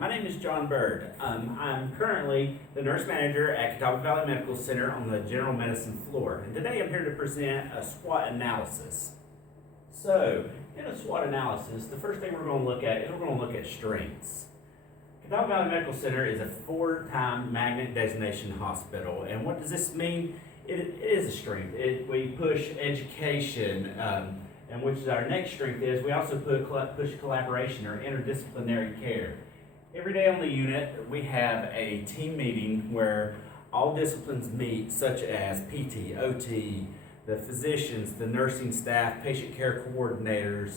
my name is John Bird. I'm currently the nurse manager at Catawba Valley Medical Center on the general medicine floor. And today I'm here to present a SWOT analysis. So, in a SWOT analysis, the first thing we're going to look at is we're going to look at strengths. Catawba Valley Medical Center is a 4-time magnet designation hospital. And what does this mean? It is a strength. We push education, and which is our next strength is we also push collaboration or interdisciplinary care. Every day on the unit, we have a team meeting where all disciplines meet, such as PT, OT, the physicians, the nursing staff, patient care coordinators,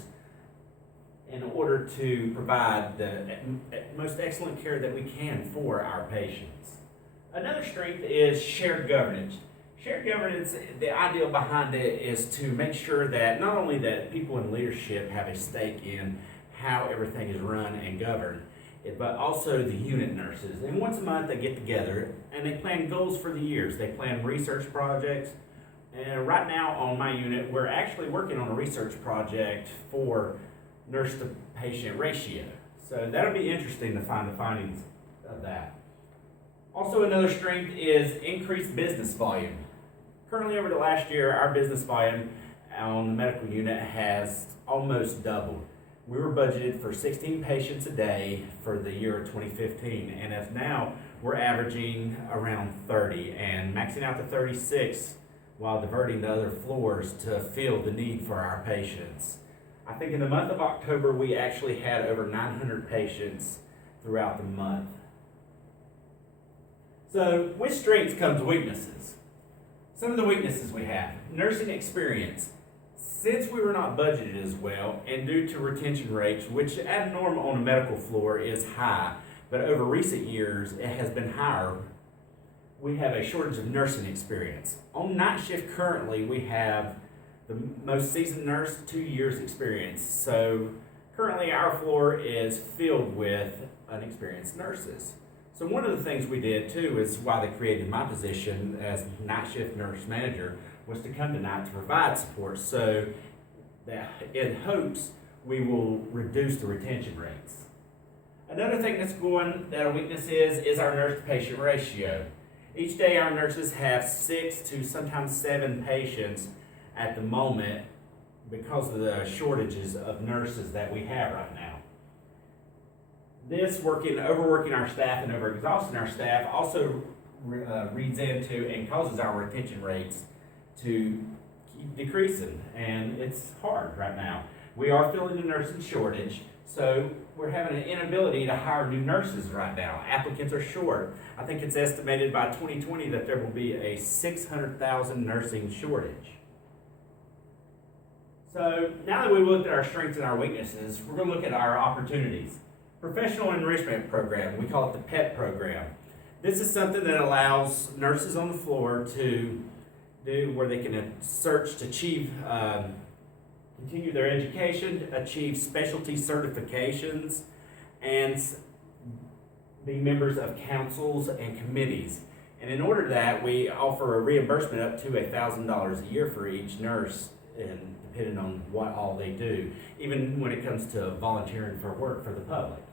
in order to provide the most excellent care that we can for our patients. Another strength is shared governance. Shared governance, the idea behind it is to make sure that not only that people in leadership have a stake in how everything is run and governed, but also the unit nurses. And once a month they get together and they plan goals for the years. They plan research projects. And right now on my unit, we're actually working on a research project for nurse to patient ratio. So that'll be interesting to find the findings of that. Also, another strength is increased business volume. Currently, over the last year, our business volume on the medical unit has almost doubled. We were budgeted for 16 patients a day for the year of 2015, and as now we're averaging around 30 and maxing out to 36 while diverting to other floors to fill the need for our patients. I think in the month of October, we actually had over 900 patients throughout the month. So with strengths comes weaknesses. Some of the weaknesses we have: nursing experience. Since we were not budgeted as well, and due to retention rates, which at normal on a medical floor is high, but over recent years it has been higher, we have a shortage of nursing experience. On night shift currently, we have the most seasoned nurse, 2 years experience. So currently our floor is filled with unexperienced nurses. So one of the things we did too is why they created my position as night shift nurse manager was to come tonight to provide support, so that in hopes we will reduce the retention rates. Another thing that a weakness is our nurse to patient ratio. Each day our nurses have 6 to sometimes 7 patients at the moment because of the shortages of nurses that we have right now. This overworking our staff and overexhausting our staff also reads into and causes our retention rates to keep decreasing, and it's hard right now. We are feeling a nursing shortage, so we're having an inability to hire new nurses right now. Applicants are short. I think it's estimated by 2020 that there will be a 600,000 nursing shortage. So now that we've looked at our strengths and our weaknesses, we're going to look at our opportunities. Professional Enrichment Program, we call it the PET program. This is something that allows nurses on the floor to do where they can search to continue their education, achieve specialty certifications, and be members of councils and committees. And in order to that, we offer a reimbursement up to $1,000 a year for each nurse, and depending on what all they do, even when it comes to volunteering for work for the public.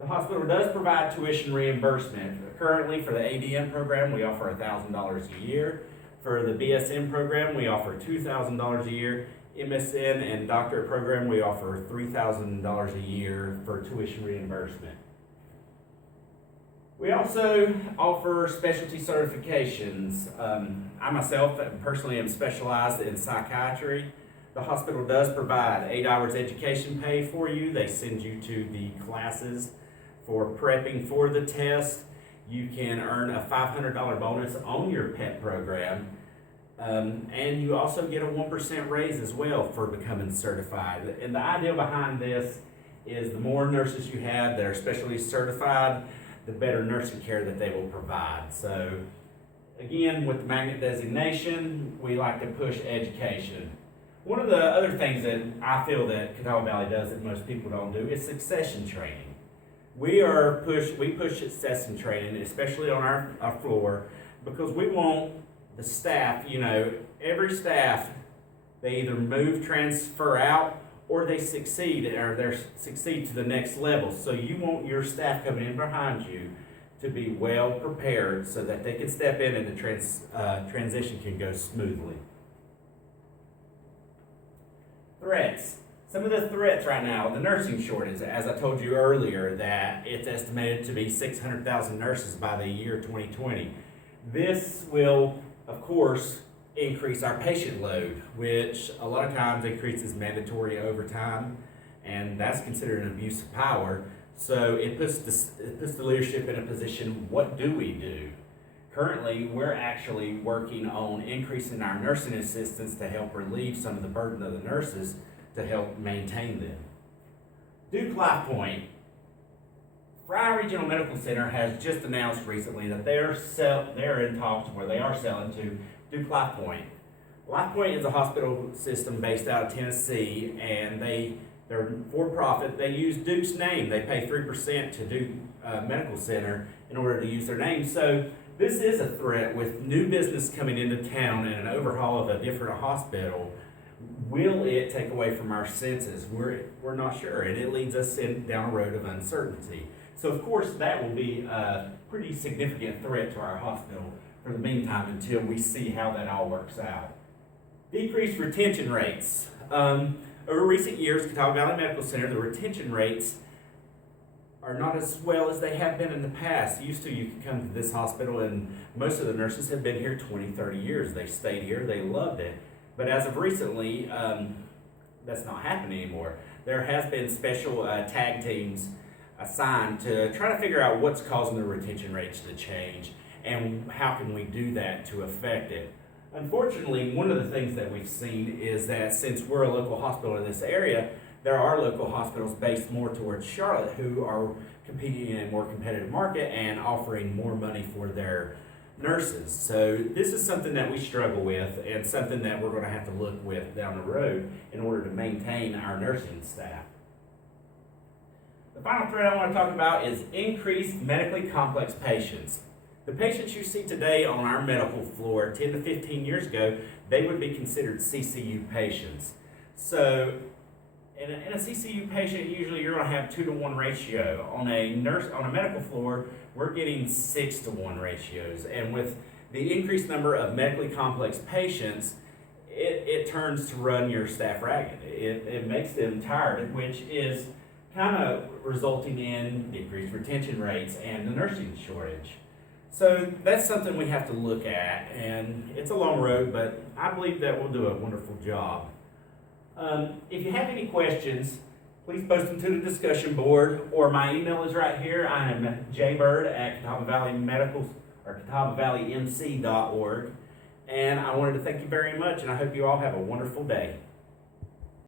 The hospital does provide tuition reimbursement. Currently, for the ADM program, we offer $1,000 a year. For the BSN program, we offer $2,000 a year. MSN and doctorate program, we offer $3,000 a year for tuition reimbursement. We also offer specialty certifications. I myself personally am specialized in psychiatry. The hospital does provide 8 hours education pay for you. They send you to the classes for prepping for the test. You can earn a $500 bonus on your PET program. And you also get a 1% raise as well for becoming certified. And the idea behind this is the more nurses you have that are specialty certified, the better nursing care that they will provide. So again, with the magnet designation, we like to push education. One of the other things that I feel that Catawba Valley does that most people don't do is succession training. We push succession training, especially on our floor, because we want the staff, every staff, they either transfer out, or they succeed to the next level. So you want your staff coming in behind you to be well prepared so that they can step in and the transition can go smoothly. Threats. Some of the threats right now, the nursing shortage, as I told you earlier, that it's estimated to be 600,000 nurses by the year 2020. This will, of course, increase our patient load, which a lot of times increases mandatory overtime, and that's considered an abuse of power. So it puts the leadership in a position, what do we do? Currently, we're actually working on increasing our nursing assistants to help relieve some of the burden of the nurses to help maintain them. Duke LifePoint. Fry Regional Medical Center has just announced recently that they're in talks where they are selling to Duke LifePoint. LifePoint is a hospital system based out of Tennessee, and they're for profit. They use Duke's name. They pay 3% to Duke Medical Center in order to use their name. So this is a threat with new business coming into town and an overhaul of a different hospital. Will it take away from our census? We're not sure, and it leads us down a road of uncertainty. So of course that will be a pretty significant threat to our hospital for the meantime until we see how that all works out. Decreased retention rates. Over recent years, Catawba Valley Medical Center, the retention rates are not as well as they have been in the past. Used to, you could come to this hospital and most of the nurses have been here 20, 30 years. They stayed here, they loved it. But as of recently, that's not happening anymore. There has been special tag teams assigned to try to figure out what's causing the retention rates to change and how can we do that to affect it. Unfortunately, one of the things that we've seen is that since we're a local hospital in this area, there are local hospitals based more towards Charlotte who are competing in a more competitive market and offering more money for their nurses. So this is something that we struggle with and something that we're going to have to look with down the road in order to maintain our nursing staff. The final thread I want to talk about is increased medically complex patients. The patients you see today on our medical floor 10 to 15 years ago, they would be considered CCU patients. So in a CCU patient, usually you're going to have 2-to-1 ratio. On a medical floor, we're getting 6-to-1 ratios. And with the increased number of medically complex patients, it turns to run your staff ragged. It makes them tired, which is kind of resulting in decreased retention rates and the nursing shortage. So that's something we have to look at, and it's a long road, but I believe that we'll do a wonderful job. If you have any questions, please post them to the discussion board, or my email is right here. I am jbird@CatawbaValleyMC.org, and I wanted to thank you very much, and I hope you all have a wonderful day.